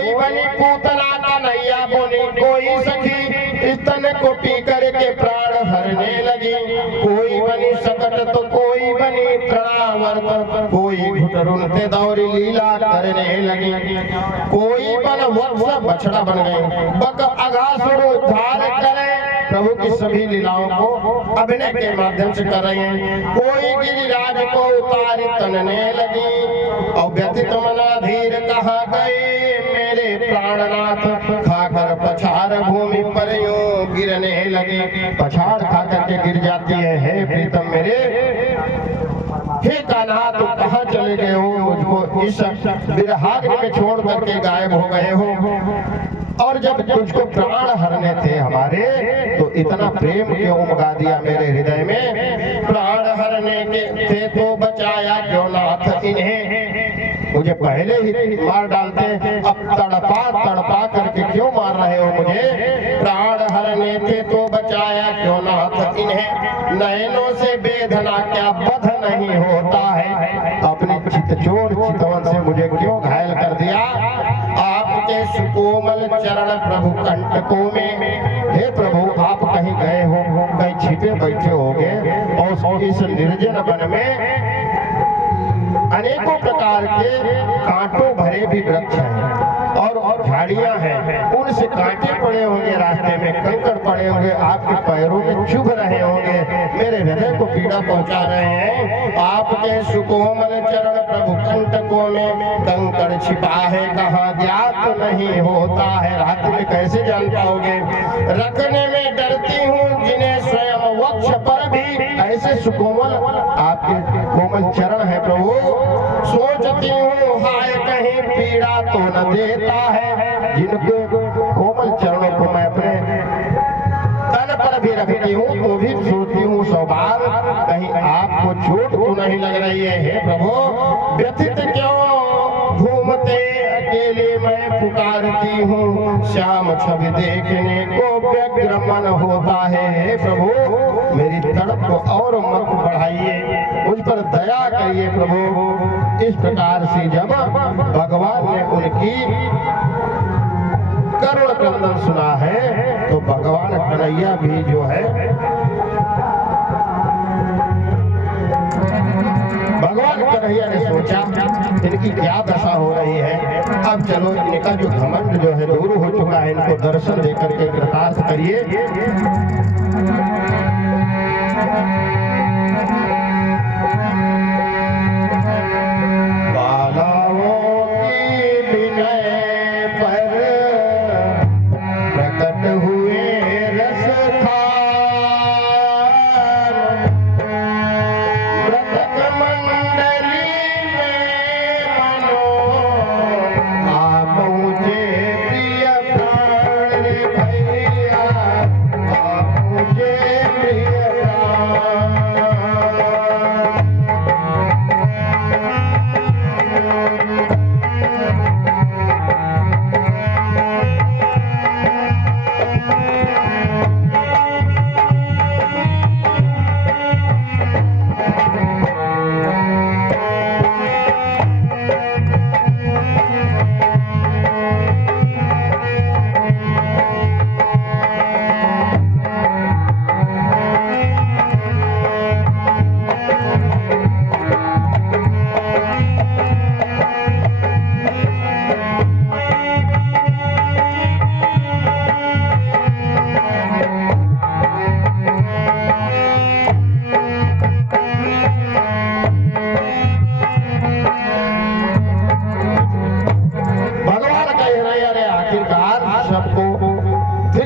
कोई बनी पूतना कन्हैया बोली कोई सखी स्तन को पी करके प्राण हरने लगी। कोई बनी सकट तो कोई बनी तृणावर्त, कोई घुटरुन ते दौरी लीला करने लगी। कोई बन वत्स बछड़ा बन गए, बक अघासुर उद्धार करे। प्रभु की सभी लीलाओं को अभिनय के माध्यम से कर रहे हैं। कोई गिरिराज को उतारी तनने लगी और व्यथित मना धीर कहाँ गए मेरे प्राणनाथ। खाकर पछाड़ भूमि पर यूं गिरने लगे, पछाड़ खा करके गिर जाती है। हे प्रीतम मेरे, हे कान्हा तुम कहाँ चले गए हो, मुझको इस विरहाग्नि में छोड़ करके गायब हो गए हो। और जब तुझको प्राण हरने थे हमारे तो इतना प्रेम क्यों उमगा दिया मेरे हृदय में। प्राण हरने के थे तो बचाया क्यों नाथ इन्हें, मुझे पहले ही मार डालते, अब तड़पा तड़पा करके क्यों मार रहे हो मुझे। प्राण हरने थे तो बचाया क्यों नाथ इन्हें, नयनों से वेदना क्या बध नहीं होता है। अपने चितचोर चितवन से मुझे क्यों घायल कर दिया। आपके सुकोमल चरण प्रभु कंटकों में, हे प्रभु आप कहीं गए हो, कहीं छिपे बैठे होंगे और इस निर्जन वन में अनेकों प्रकार के कांटों भरे भी वृक्ष हैं और झाड़ियां हैं, उनसे कांटे पड़े होंगे, रास्ते में कंकड़ पड़े होंगे, आपके पैरों में चुभ रहे होंगे, मेरे हृदय को पीड़ा पहुंचा रहे हैं। आपके सुकोमल चरण प्रभु कंटकों में कंकड़ छिपा है कहाँ ज्ञात नहीं होता है। रात में कैसे जान पाओगे, रखने में डरती हूँ जिन्हें स्वयं वक्ष पर भी ऐसे सुकोमल आपके कोमल चरण है प्रभु। सोचती हूँ हाय कहीं पीड़ा तो न देता है, जिनके कोमल चरणों को मैं अपने तन पर भी रखती हूँ तो भी सोचती हूँ सौ बार कहीं आपको चोट तो नहीं लग रही है। हे प्रभु व्यथित क्यों घूमते अकेले मैं पुकारती हूँ, श्याम छवि देखने को व्यग्र मन होता है। हे प्रभु मेरी तड़प को और मत बढ़ाइए, मुझ पर दया करिए प्रभु। इस प्रकार से जब भगवान ने उनकी करुण क्रंदन सुना है तो भगवान कन्हैया भी जो है, भगवान कन्हैया ने सोचा इनकी क्या दशा हो रही है, अब चलो इनका जो घमंड जो है दूर हो चुका है, इनको दर्शन देकर के कृतार्थ करिए।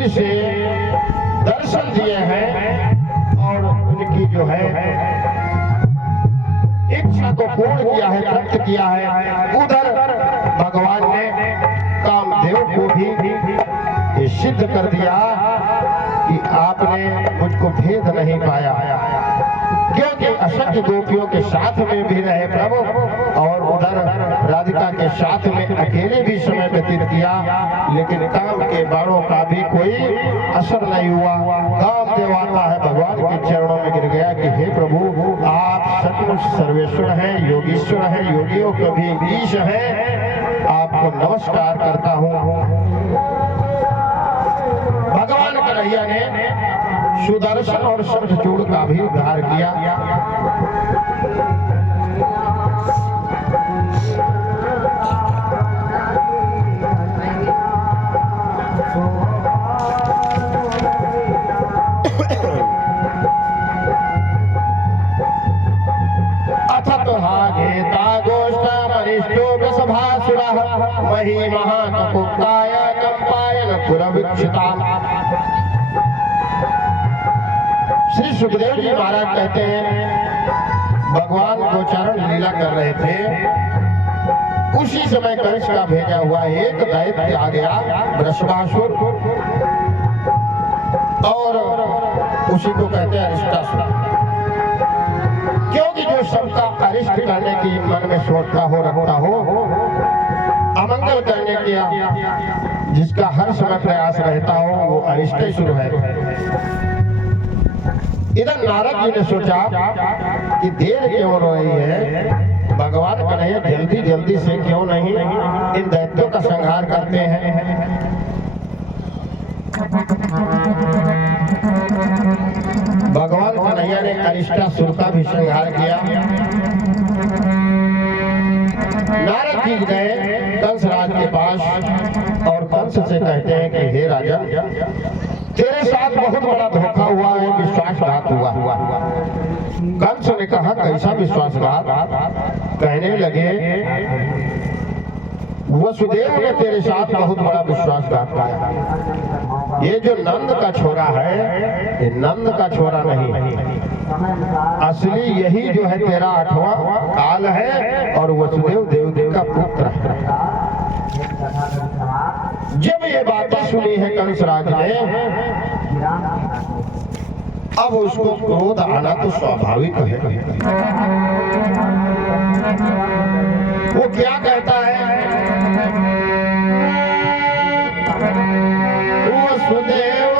से दर्शन दिए हैं और उनकी जो है इच्छा को पूर्ण किया है, तृप्त किया है। उधर भगवान ने कामदेव को भी ये सिद्ध कर दिया कि आपने मुझको भेद नहीं पाया, क्योंकि असंख्य गोपियों के साथ में भी रहे प्रभु और उधर राधिका के साथ में अकेले भी समय व्यतीत किया, लेकिन काम के बाणों का भी कोई असर नहीं हुआ। कामदेव आता है भगवान के चरणों में गिर गया कि हे प्रभु आप सचमुच सर्वेश्वर हैं, योगीश्वर हैं, योगियों के भी ईश हैं। आपको नमस्कार करता हूँ। भगवान कन्हैया ने सुदर्शन और शंखचूड़ का भी उद्धार किया। मही महाकपुक्ताय कंपायन पुरवीक्षिता। श्री सुखदेव जी महाराज कहते हैं भगवान गोचरण लीला कर रहे थे, उसी समय कंस का भेजा हुआ एक दैत्य आ गया वृषभासुर, और उसी को कहते हैं अरिष्टासुर। क्योंकि जो सबका अरिष्ट करने की मन में सोचता हो रखता हो, अमंगल करने की जिसका हर समय प्रयास रहता हो, वो अरिष्टासुर है। इधर नारद जी ने सोचा कि देर क्यों हो रही है, भगवान कन्हैया जल्दी जल्दी से क्यों नहीं इन दैत्यों का संहार करते हैं। भगवान कन्हैया ने अरिष्टासुर का भी संहार किया। नारद जी गए कंसराज के पास और कंस से कहते हैं कि हे राजन, तेरे साथ बहुत बड़ा धोखा हुआ है, विश्वासघात हुआ। कंस ने कहा कैसा विश्वासघात? कहने लगे वसुदेव ने तेरे साथ बहुत बड़ा विश्वासघात किया। ये जो नंद का छोरा है, ये नंद का छोरा नहीं, असली यही जो है तेरा 8वां काल है और वसुदेव देवदेव का पुत्र है। जब ये बातें सुनी है कंसराज ने, अब उसको क्रोध आना तो स्वाभाविक है। वो क्या कहता है? वसुदेव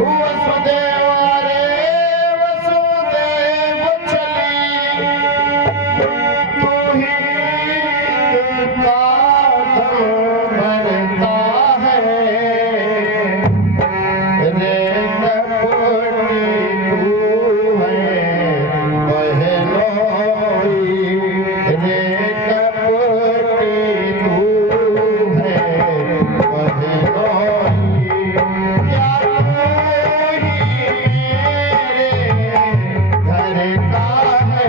वसुदेव रे वसुदेव चली, तू ही का भरता है रे, कपटी तू है बहनोई रे, कपटी तू है बहनोई। क्या तू ही मेरे घर का है?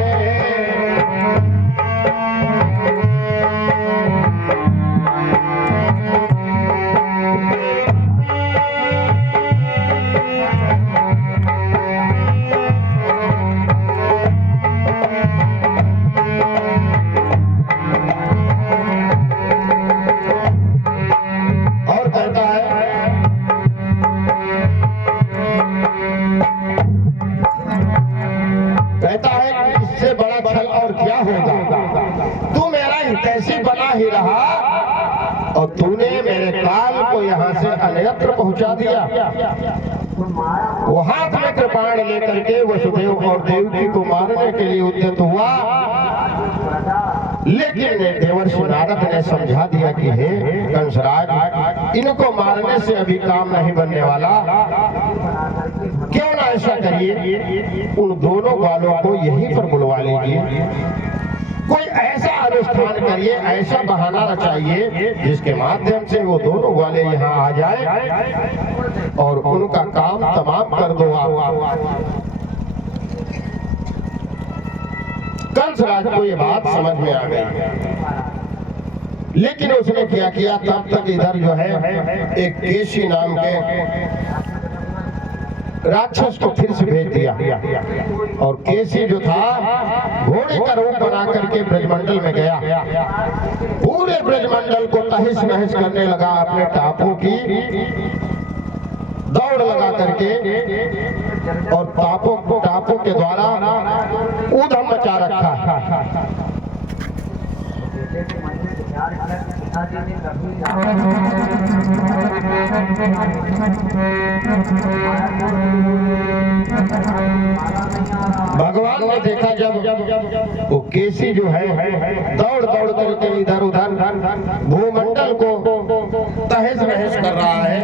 और कहता है कि इससे बड़ा छल और क्या होगा? तू मेरा हितैषी बना ही रहा और तूने मेरे काल को यहाँ से अन्यत्र पहुंचा दिया। वो हाथ में कृपाण लेकर के वसुदेव और देवकी को मारने के लिए उद्यत हुआ, लेकिन देवर्षि नारद ने समझा दिया कि हे कंसराज, इनको मारने से अभी काम नहीं बनने वाला। क्यों ना ऐसा करिए, उन दोनों ग्वालों को यहीं पर बुलवा लीजिए, कोई ऐसा अनुष्ठान करिए, ऐसा बहाना रचाइए जिसके माध्यम से वो दोनों ग्वाले यहाँ आ जाए और उनका काम तमाम कर दो आप। कंसराज को ये बात समझ में आ गई, लेकिन उसने क्या किया, तब तक इधर जो है एक केशी नाम के राक्षस को फिर से भेज दिया। और केसी जो था घोड़े का रूप बना करके ब्रजमंडल में गया, पूरे ब्रजमंडल को तहिस नहिस करने लगा, अपने टापों की दौड़ लगा करके और टापों के द्वारा ऊधम मचा रखा। भगवान ने देखा जब वो केसी जो है दौड़ दौड़ करके इधर उधर भूमंडल को तहस नहस कर रहा है,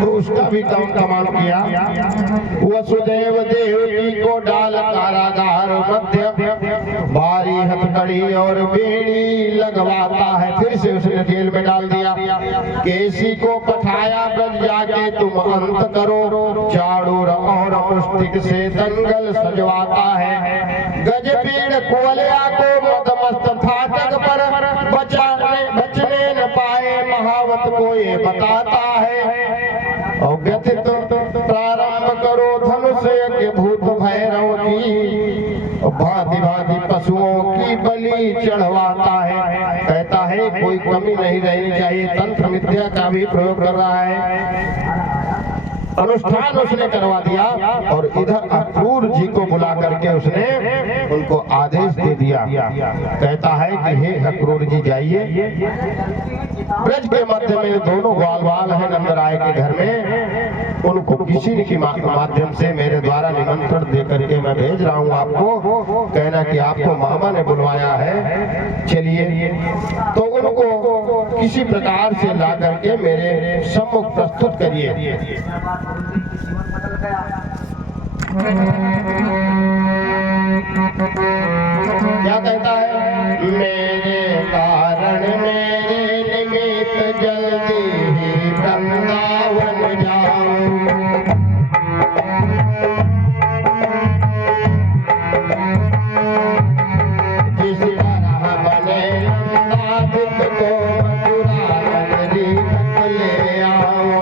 तो उसका भी काम कमाल किया। वसुदेव देवकी को डाल कारागार मध्य, भारी हथकड़ी और बेड़ी लगवाता है, फिर से उसने जेल में डाल दिया। केसी को पठाया ब्रज जाके तुम अंत करो, चाड़ूर और मुस्तिक से दंगल सजवाता है। गजपीड़ कुवलिया को मदमस्त फाटक पर बचने न पाए, महावत को ये बताता है। और व्यथित प्रारंभ करो धनुष के भूत भैरव की, भांति भांति पशुओं की बलि चढ़वाता है। कहता है कोई कमी नहीं रहनी चाहिए, तंत्र विद्या का भी प्रयोग कर रहा है। अनुष्ठान उसने करवा दिया और इधर अक्रूर जी को बुला करके उसने उनको आदेश दे दिया। कहता है कि हे अक्रूर जी जाइए, ब्रज के मध्य में दोनों ग्वाल वाल है नंदराय के घर में, उनको किसी के माध्यम से मेरे द्वारा निमंत्रण दे करके मैं भेज रहा हूँ आपको, कहना कि आपको मामा ने बुलवाया है, चलिए। तो उनको किसी प्रकार से ला करके मेरे सम्मुख प्रस्तुत करिए। क्या कहता है? मेरे कारण मेरे निमित्त जल्दी ही वृंदावन जाऊं, जिस तरह बने नंदादित को मथुरा नगरी तक ले आऊं।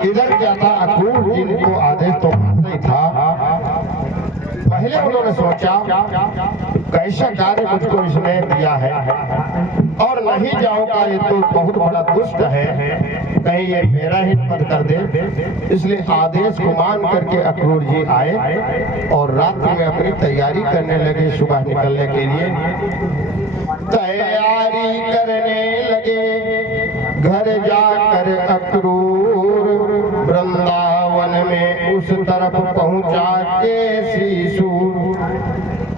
इधर क्या था, अक्रूर जी को आदेश तो नहीं था। पहले उन्होंने सोचा कैसा कार्य मुझको इसने दिया है और नहीं जाऊंगा, ये तो बहुत बड़ा दुष्ट है, कहीं ये मेरा ही पद कर दे। इसलिए आदेश को मान करके अक्रूर जी आए और रात्रि में अपनी तैयारी करने लगे सुबह निकलने के लिए। तैयारी करने लगे घर जाकर अक्रूर, वृंदावन में उस तरफ पहुंचा केसी सूर।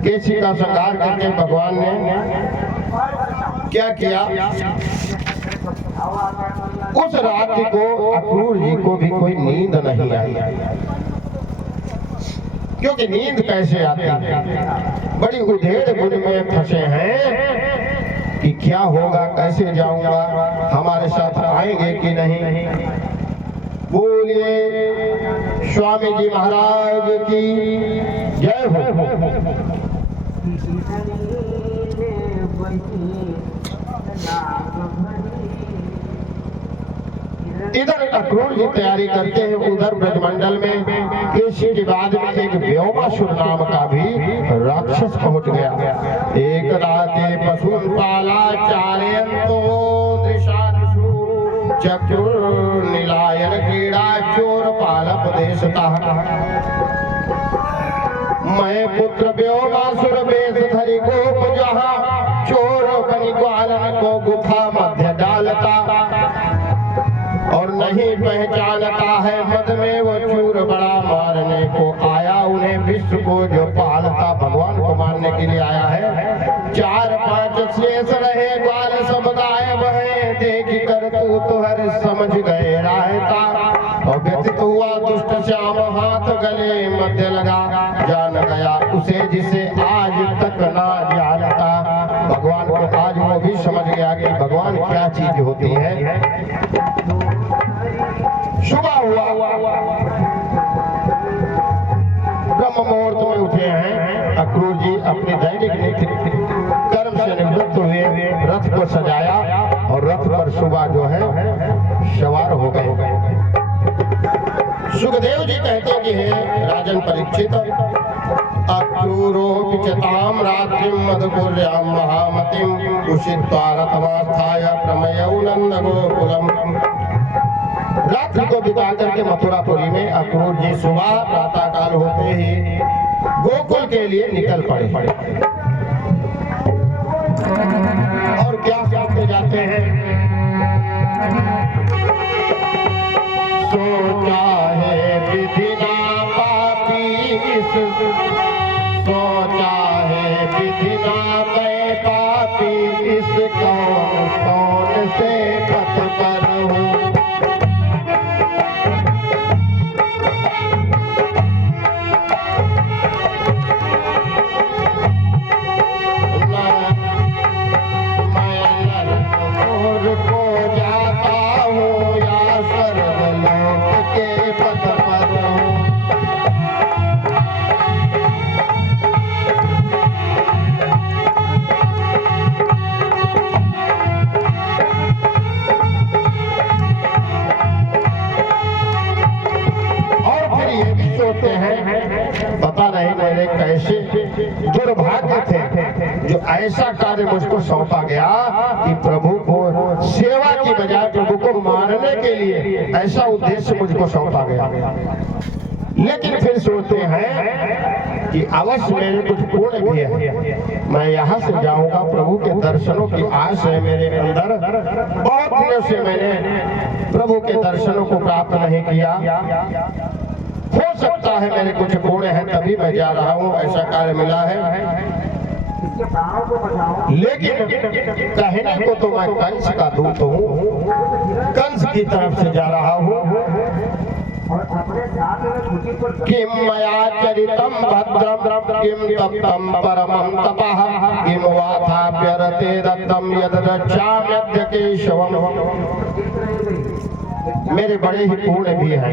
केसी का श्रृंगार करके भगवान ने क्या किया, उस रात्रि को अक्रूर जी को भी कोई नींद नहीं आई। क्योंकि नींद कैसे आती है, बड़ी उधेड़ बुन में फंसे हैं कि क्या होगा, कैसे जाऊंगा, हमारे साथ आएंगे कि नहीं। बोलिए स्वामी जी महाराज की जय हो। इधर अक्रूर जी तैयारी करते हैं, उधर ब्रजमंडल में केसी के बाद में एक व्योमासुर नाम का भी राक्षस पहुंच गया। एक राते पशुन पाला चारयंतो दृशानुषु, चक्रुर निलायन क्रीड़ा चोर पालपदेशता। मैं पुत्र व्योमासुर वेश धरि गोप जहाँ, चोर बनि ग्वालन को गुफा मध्य डालता। और नहीं पहचानता है मद में वो चूर, बड़ा मारने को आया उन्हें विश्व को जो पालता। भगवान को मारने के लिए आया है। 4-5 शेष रहे ग्वाल समुदाय बहे, देख कर तू तुहर समझ गए राहता। और व्यतीत हुआ दुष्ट श्याम हाथ गले मध्य लगा, जान गया उसे जिसे आज तक ना जानता। भगवान को आज वो भी समझ गया कि भगवान क्या चीज होती है। सुबह हुआ, ब्रह्म मुहूर्त में उठे हैं अक्रूर जी, अपनी दैनिक नीति कर्म से निवृत्त हुए, रथ को सजाया और रथ पर सुबह जो है सवार हो गए। सुखदेव जी कहते कि हे राजन परीक्षित, अक्रूरो विचताम रात्रिम मधुपुर्याम महामतिम उषित्वा रथमास्थाय प्रमयौ नंद गोकुलम। रात्रि को बिता करके मथुरापुरी में अक्रूर जी सुबह प्रातः काल होते ही गोकुल के लिए निकल पड़े। और क्या कहते जाते हैं, सोचा है विधि ना पापी इस, सोचा है विधि ना मैं पापी इस, कौन कौन से पथ पर हूँ। पता नहीं मेरे कैसे दुर्भाग्य थे जो ऐसा कार्य मुझको सौंपा गया कि प्रभु को सेवा की बजाय प्रभु को मारने के लिए ऐसा उद्देश्य मुझको सौंपा गया। लेकिन फिर सोचते हैं कि अवश्य मेरे कुछ पुण्य भी है, मैं यहाँ से जाऊंगा, प्रभु के दर्शनों की आस है मेरे अंदर। बहुत दिनों से मैंने प्रभु के दर्शनों को प्राप्त नहीं किया, हो सकता है मेरे कुछ पुण्य है तभी मैं जा रहा हूँ, ऐसा कार्य मिला है। लेकिन कहने को तो मैं कंस का दूत हूँ, कंस की तरफ से जा रहा हूँ। किम मया चरितम भद्रम किम तप्तम परमं तपः किम वाथाप्यरते दत्तम यद रक्षाम्यद्य केशवम्। मेरे बड़े ही पुण्य भी हैं,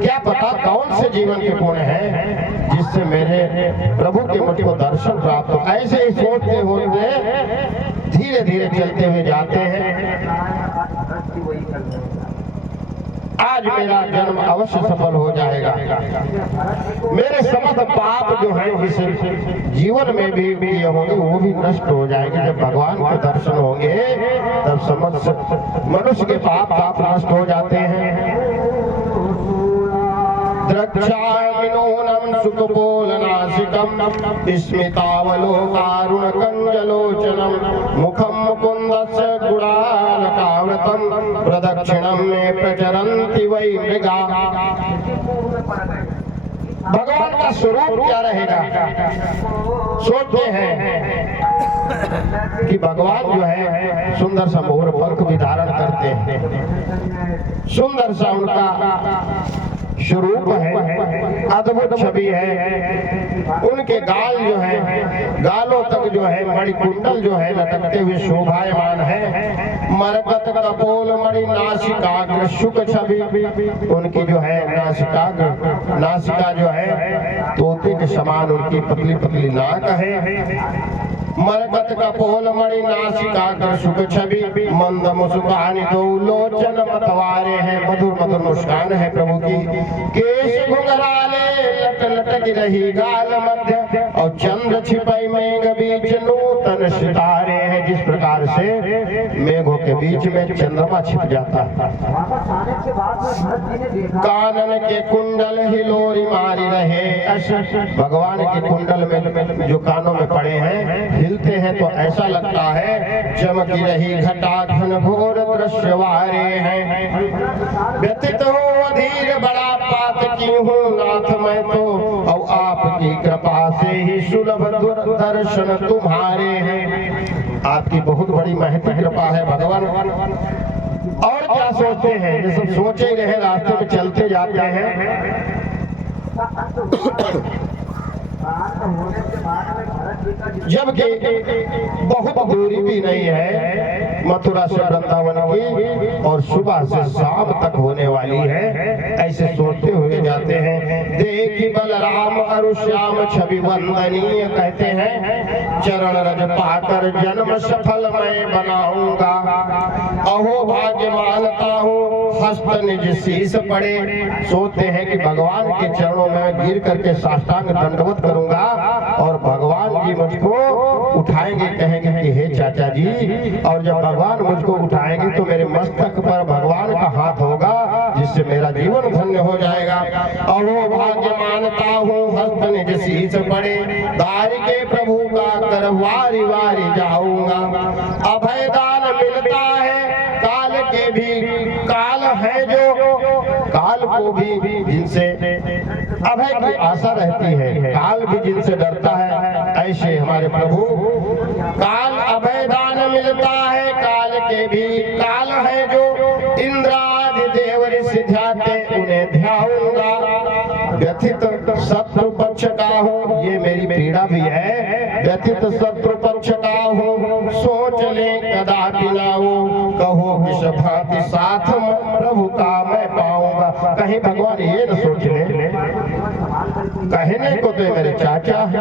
क्या पता कौन से जीवन के पुण्य हैं जिससे मेरे प्रभु के मुझको दर्शन प्राप्त हो। ऐसे ही सोचते होते धीरे धीरे चलते हुए जाते हैं। आज मेरा जन्म अवश्य सफल हो जाएगा, मेरे समस्त पाप जो है इस जीवन में भी किए होंगे वो भी नष्ट हो जाएंगे। जब भगवान के दर्शन होंगे तब समस्त मनुष्य के पाप नष्ट हो जाते हैं। द्रक्षामिनोनम सुखपोलनासिकम स्मितावलोकारुणकंजलोचनम मुखम मुकुंदस्य गुणालकावृतम प्रदक्षिणम में प्रचरन्ति वै मृगा। भगवान का स्वरूप क्या रहेगा? सोचते हैं कि भगवान जो है सुंदर सा मोर पंख भी धारण करते हैं, सुंदर सा उनका स्वरूप है, अद्भुत छवि है। उनके गाल जो है, गालों तक जो है मणिकुंडल जो है लटकते हुए शोभायमान है। मरकत कपोल मणि नासिकाग्र शुक छवि, उनकी जो है नासिका जो है तोते के समान उनकी पतली पतली नाक है। मरकत कपोल मणि नासिकाग्र शुक छवि मंद मुस्कान दो लोचन मतवारे हैं। मधुर मधुर मुस्कान है प्रभु की। केश घुंघराले लट लटक रही गाल मध्य और चंद्र छिपाई मेघ बीच नूतन सितारे हैं। जिस प्रकार से मेघों के बीच में चंद्रमा छिप जाता है। कानन के कुंडल हिलोरी मारी रहे, भगवान के कुंडल में जो कानों में पड़े हैं हिलते हैं तो ऐसा लगता है चमकी रही घटा घन घोर दृश्य वारे हैं। व्यतीत हो अधीर बड़ा पात की हूँ नाथ मैं तो, और आपकी कृपा से ही सुलभ दर्शन तुम्हारे हैं। आपकी बहुत बड़ी महती कृपा है भगवान। और क्या सोचते हैं? ये सब सोचे रहे, रास्ते में चलते जाते हैं। जबकि बहुत दूरी भी नहीं है मथुरा से वृंदावन की, और सुबह से शाम तक होने वाली है। ऐसे सोचते हुए जाते हैं। देखी बलराम अरु श्याम छवि वंदनीय, कहते हैं चरण रज पाकर जन्म सफल मैं बनाऊंगा। अहो भाग्य मानता हूँ हस्त निज शीश पड़े। सोचते हैं कि भगवान के चरणों में गिर करके साष्टांग दंडवत करूंगा और भगवान जी मुझको उठाएंगे, कहेंगे कि हे चाचा जी। और जब भगवान मुझको उठाएंगे तो मेरे मस्तक पर भगवान का हाथ होगा, जिससे मेरा जीवन धन्य हो जाएगा। अहो भाग्य मानता हूँ हस्त निज शीश पड़े, दारी के प्रभु का कर वारी वारी जाऊंगा। अभय दान मिलता है काल के भी, काल है जो काल को भी जिनसे अभय की आशा रहती है, काल भी जिनसे डरता है, ऐसे हमारे प्रभु। काल अभय दान मिलता है काल के भी, काल है जो इंद्रादि देव ऋषि ध्याते उन्हें ध्याऊंगा। व्यथित शत्रु पक्ष का हूँ, ये मेरी पीड़ा भी है, व्यथित शत्रु पक्ष का हूँ, सोच ले कदापि ना हो, कहो किस भांति साथ प्रभु का मैं पाऊंगा। कहीं भगवान ये न सोच ले, कहने को तो मेरे चाचा है,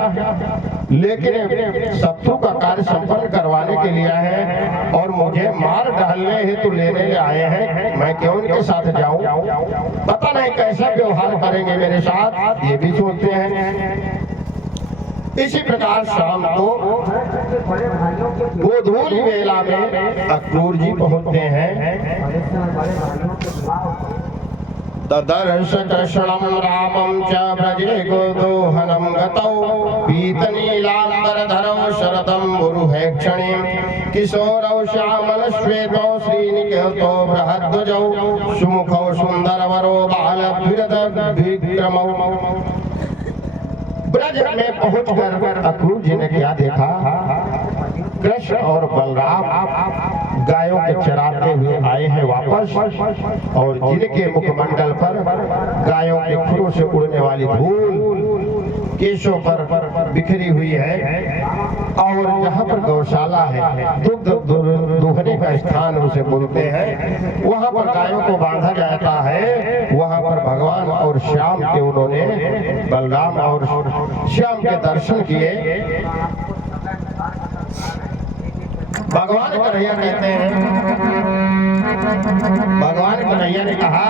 लेकिन शत्रु का कार्य संपन्न करवाने के लिए है और मुझे मार डालने हेतु लेने आए हैं, मैं क्यों उनके साथ जाऊं? पता नहीं कैसा व्यवहार करेंगे मेरे साथ, ये भी सोचते हैं। इसी प्रकार शाम को गोधूली वेला में अक्रूर जी पहुंचते हैं। ददर्श कृष्णं रामं च व्रजे गोदोहनं गतौ, पीतनीलाम्बरधरौ शरदं बुरुहेक्षणीं, किशोरौ श्यामलश्वेतौ श्रीनिकेतो बृहद्वजौ, सुमुखौ सुन्दरवरो बालद्विरदविक्रमौ। ब्रज में पहुंचकर अक्रूर जी ने क्या देखा? कृष्ण और बलराम गायों के चराते हुए आए हैं वापस, और जिनके मुखमंडल पर गायों के खुरों से उड़ने वाली धूल केशों पर बिखरी हुई है, और जहाँ पर गौशाला है, दुग्ध दुहने का स्थान उसे बोलते हैं, वहाँ पर गायों को बांधा जाता है। वहाँ पर भगवान और श्याम के उन्होंने बलराम और श्याम के दर्शन किए। भगवान कन्हैया कहते हैं, भगवान कन्हैया ने कहा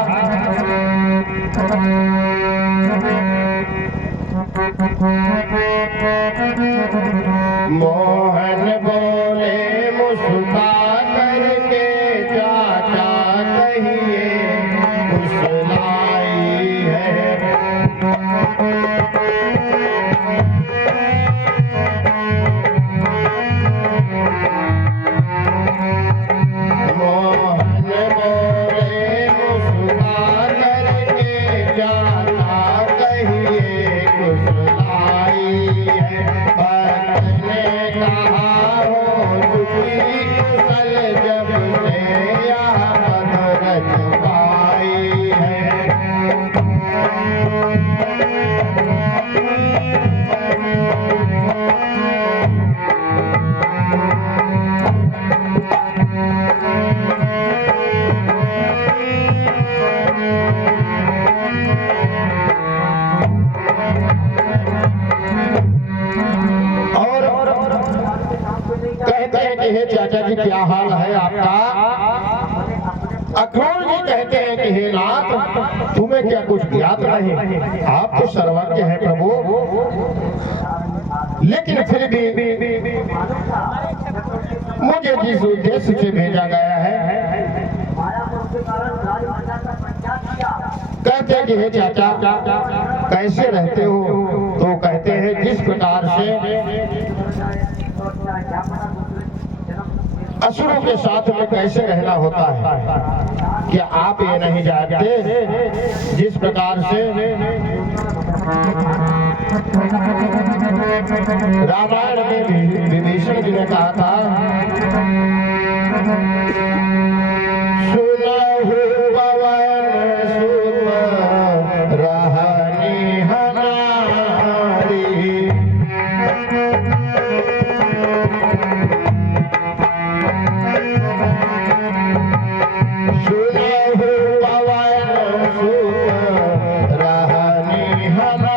मोहन बोले मुस्कुरा करके चाचा कहिए कुशलाई है। मोहन बोले मुस्कुरा करके चाचा कहिए कुशलाई है। भक्त ने कहा हो चुकी कुशल जब से यह पद रच पाई है। कहते हैं कि हे चाचा जी क्या हाल है आपका? अक्रूर जी कहते हैं कि हे नाथ, तुम्हें क्या कुछ ज्ञात नहीं? आप तो सर्वज्ञ है प्रभु, लेकिन फिर भी मुझे जिस उद्देश्य से भेजा गया है, कहते हैं कि हे चाचा कैसे रहते हो? तो कहते हैं जिस प्रकार से असुरों के साथ में कैसे रहना होता है, क्या आप ये नहीं जानते? जिस प्रकार से रामायण में विभीषण जी ने कहा था, सुनहु पवन सुत रहनी हमारी, सुनहु पवन सुत रहनी हमारी।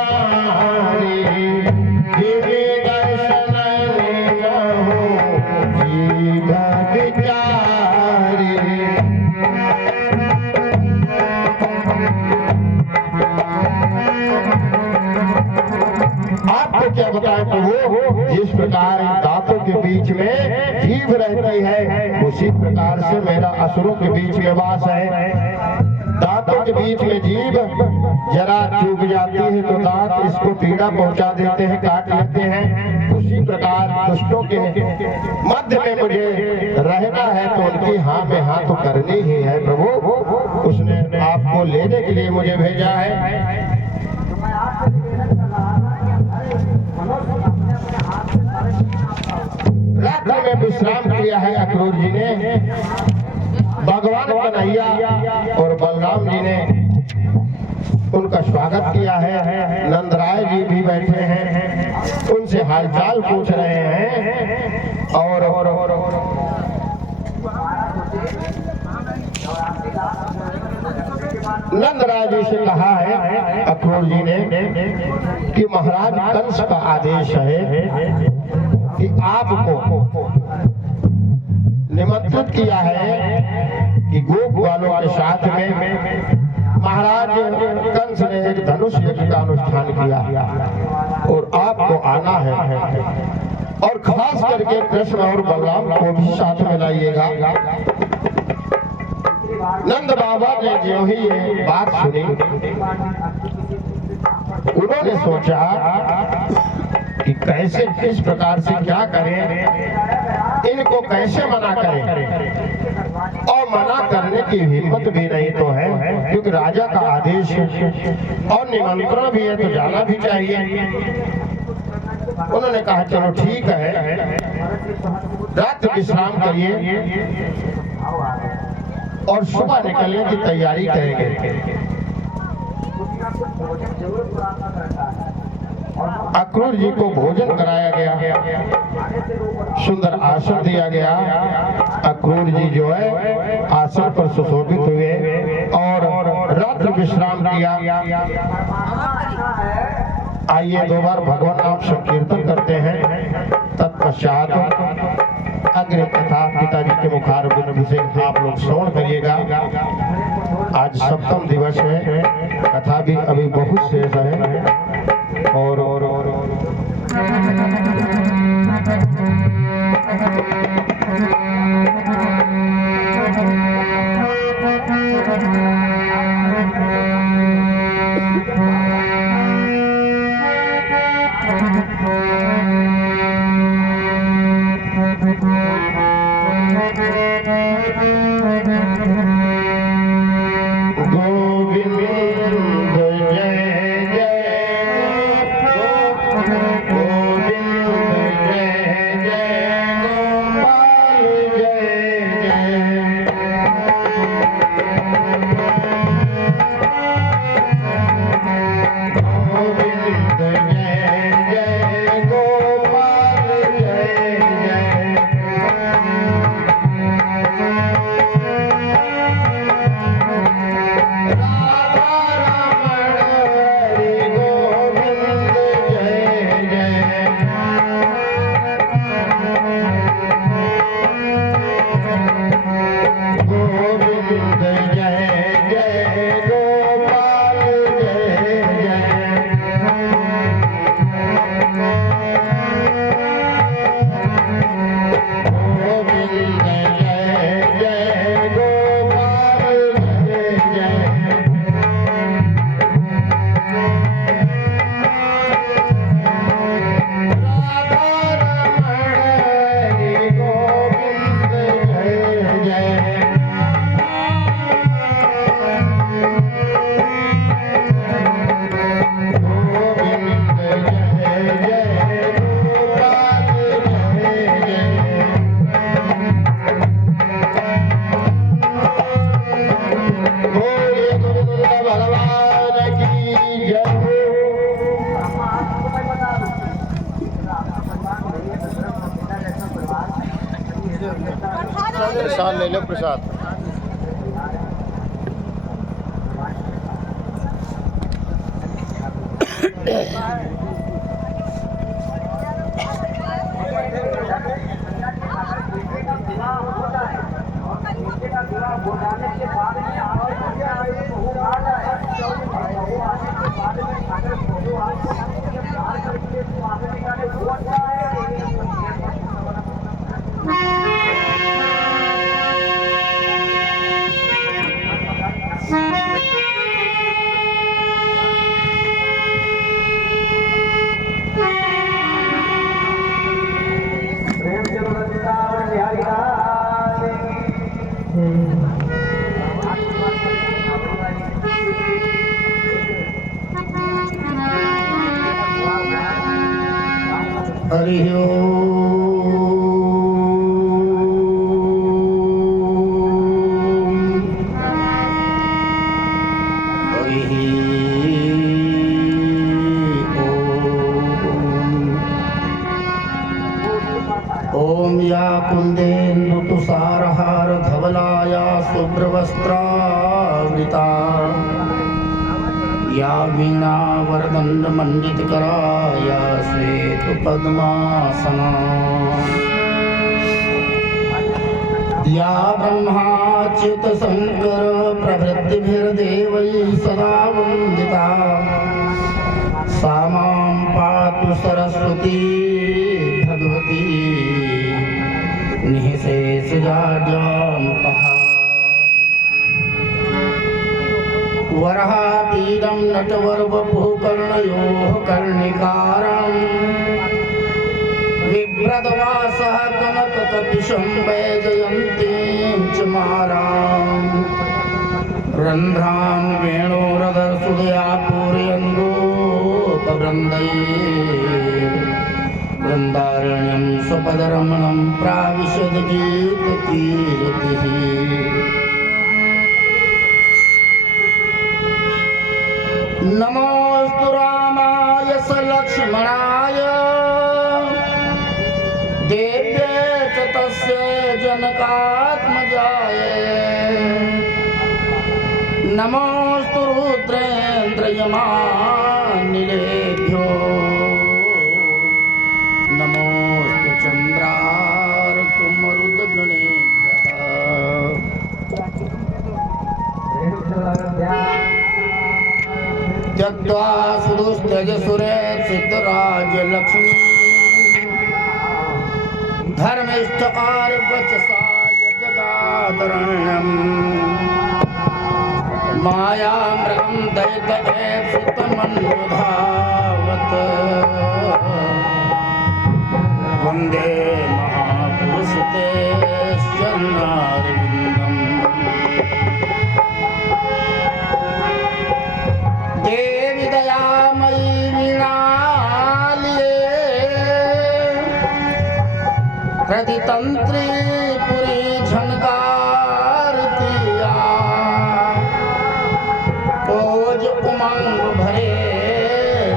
नहीं है, उसी प्रकार से मेरा असुरों के बीच में वास है। दांतों के बीच में जीभ जरा चूक जाती है तो दांत इसको पीड़ा पहुंचा देते हैं, काट लेते हैं। उसी प्रकार दुष्टों के मध्य में मुझे रहना है तो उनकी हाँ में हाँ तो करनी ही है। प्रभु उसने आपको लेने के लिए मुझे भेजा है। रात्रि में विश्राम किया है अक्रूर जी ने। भगवान कन्हैया और बलराम जी ने उनका स्वागत किया है। नंदराय जी भी बैठे हैं, उनसे हालचाल पूछ रहे हैं। और नंदराय जी से कहा है अक्रूर जी ने कि महाराज कंस का आदेश है कि आपको निमंत्रित किया है कि गोप वालों के साथ में महाराज कंस ने एक धनुष यज्ञ का अनुष्ठान किया और आपको आना है और खास करके कृष्ण और बलराम को भी साथ में लाइएगा। नंद बाबा ने जो ही ये बात सुनी, उन्होंने सोचा कि कैसे किस प्रकार से क्या करें, इनको कैसे मना करें। और मना करने की हिम्मत भी नहीं तो है, क्योंकि राजा का आदेश और निमंत्रण भी है तो जाना भी चाहिए। उन्होंने कहा चलो ठीक है, रात विश्राम करिए और सुबह निकलने की तैयारी करेंगे। अक्रूर जी को भोजन कराया गया, सुंदर आसन दिया गया। अक्रूर जी जो है आसन पर सुशोभित हुए और रात्रि विश्राम किया। आइए दो बार भगवान नाम संकीर्तन करते हैं। तत्पश्चात अग्र कथा पिताजी के मुखारबिंद से आप लोग श्रवण करिएगा। आज सप्तम दिवस है, कथा भी अभी बहुत शेष है। और प्रसाद ले लो, प्रसाद। हरि ओम या कुंदेन्दु तुषारहार धवलाया शुभ्रवस्त्रावृता या वीणा वरदंड मंडित कराया श्वेत पद्मासना या ब्रह्माच्युत शंकर प्रभृतिभिर्देवैः सदा वंदिता सा मां पातु सरस्वती भगवती निःशेषजाड्यां वरहापीडं नटवरवपुः कर्णयोः कर्णिकारं बिभ्रद्वासः कनककपिशं वैजयन्तीं च मालां रन्ध्रान् वेणोरधरसुधया पूरयन्गोपवृन्दैः वृन्दारण्यं स्वपदरमणं प्राविशद्गीतकीर्तिः नमोस्तु रामाय सलक्ष्मणाय देव्यै च तस्यै जनकात्मजाय नमोस्तु रुद्रेन्द्रयमानिलेभ्यो नमोस्तु चन्द्रार्कमरुद्गणेभ्यः त्यक्त्वा सुदुस्त्यजसुरे सिद्धराज्यलक्ष्मी धर्मिष्ठ आर्वचसाय जगादरण्यम् मायामृगं दैत एप्सितमन्युधावत् वन्दे महापुरुषते चरणारविन्दम् देवी दयामयी वीणालिये प्रतितंत्री पुरी झनकारतिया ओज उमंग भरे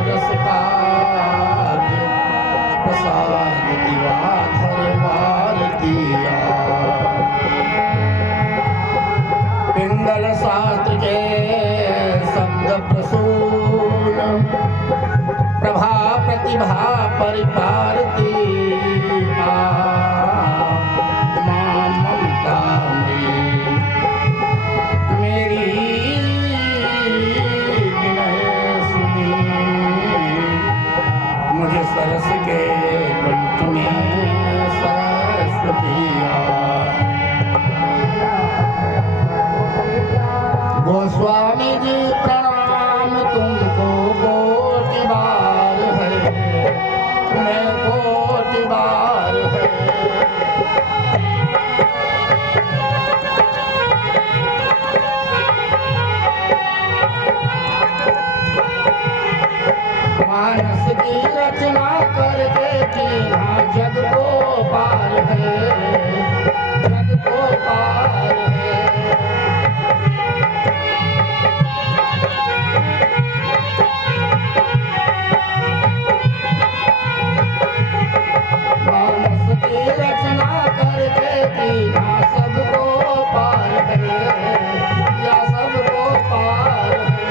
रसकाज प्रसाद दिवाधर भारतिया पिंगल शास्त्र के शब्द प्रसून प्रभा प्रतिभा परिपारती मां ममता मेरी विनय सुनी मुझे सरस के कंठ में सरस्वतिया गोस्वामी जी प्रणाम तुमको कोटि बार है मैं कोटि बार है मानस की रचना करके कीना जग को पार है जग को पार है मानस की रचना करके कीना सबको पार है या सबको पार है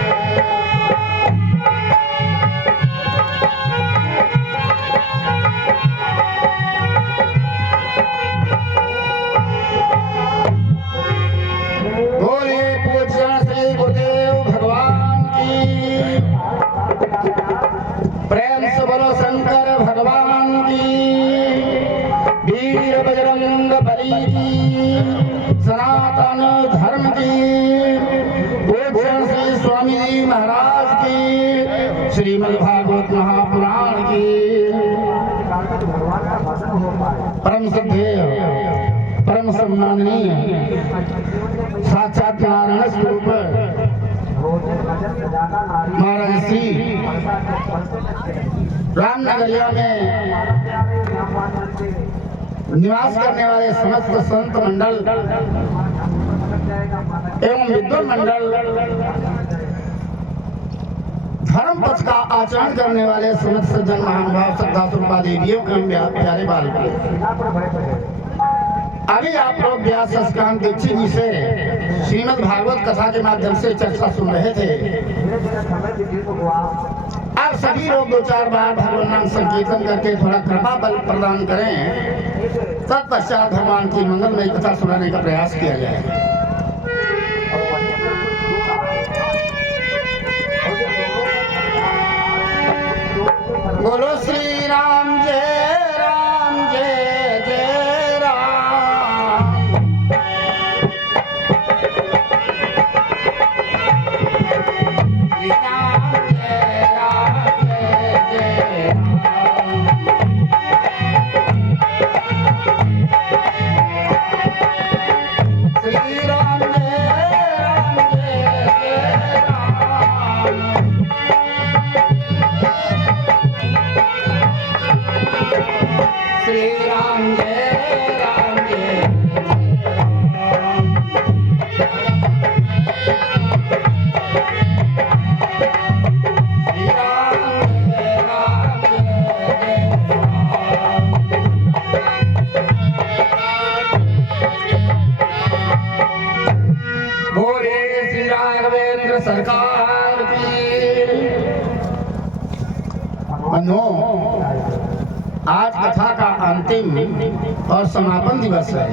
प्रेम से बोलो शंकर भगवान की वीर बजरंग बली की सनातन धर्म की पूज्य श्री स्वामी जी महाराज की श्रीमद् भागवत महापुराण की परम श्रद्धेय परम सम्माननीय साक्षात नारायण स्वरूप महाराज श्री रामनगरिया में निवास करने वाले समस्त संत मंडल एवं विद्वान मंडल, धर्म पथ का आचरण करने वाले समस्त सज्जन महानुभाव श्रद्धा देवियों एवं प्यारे बालक, अभी आप लोग व्यास शशकांत दीक्षित जी से श्रीमद् भागवत कथा के माध्यम से चर्चा सुन रहे थे। आप सभी लोग 2-4 बार भगवान नाम संकीर्तन करके थोड़ा कृपा बल प्रदान करें, तत्पश्चात भगवान की मंगलमयी कथा सुनाने का प्रयास किया जाए। बोलो श्री राम जय जय राम। श्री राम जय जय राम। श्री राम जय राम। श्री राम जय राम। श्री राम जय राम बोले श्री राघवेंद्र सरकार की। बंधुओं, आज कथा का अंतिम और समापन दिवस है।